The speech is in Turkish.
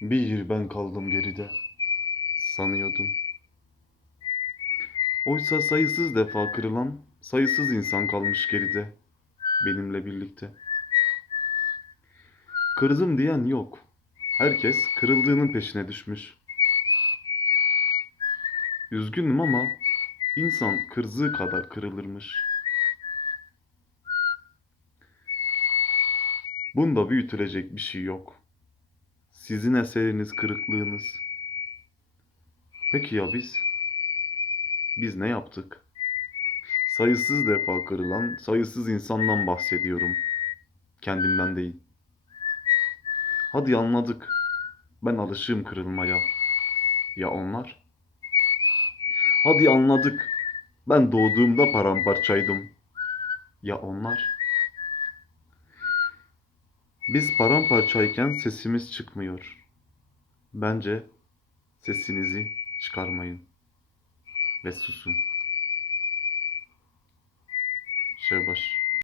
Bir ben kaldım geride sanıyordum. Oysa sayısız defa kırılan sayısız insan kalmış geride benimle birlikte. Kırdım diyen yok. Herkes kırıldığının peşine düşmüş. Üzgünüm ama insan kırdığı kadar kırılırmış. Bunda büyütülecek bir şey yok. Sizin eseriniz kırıklığınız. Peki ya biz? Biz ne yaptık? Sayısız defa kırılan, sayısız insandan bahsediyorum. Kendimden değil. Hadi anladık. Ben alışığım kırılmaya. Ya onlar? Hadi anladık. Ben doğduğumda paramparçaydım. Ya onlar? Biz paramparçayken sesimiz çıkmıyor. Bence sesinizi çıkarmayın ve susun. Şevbaş.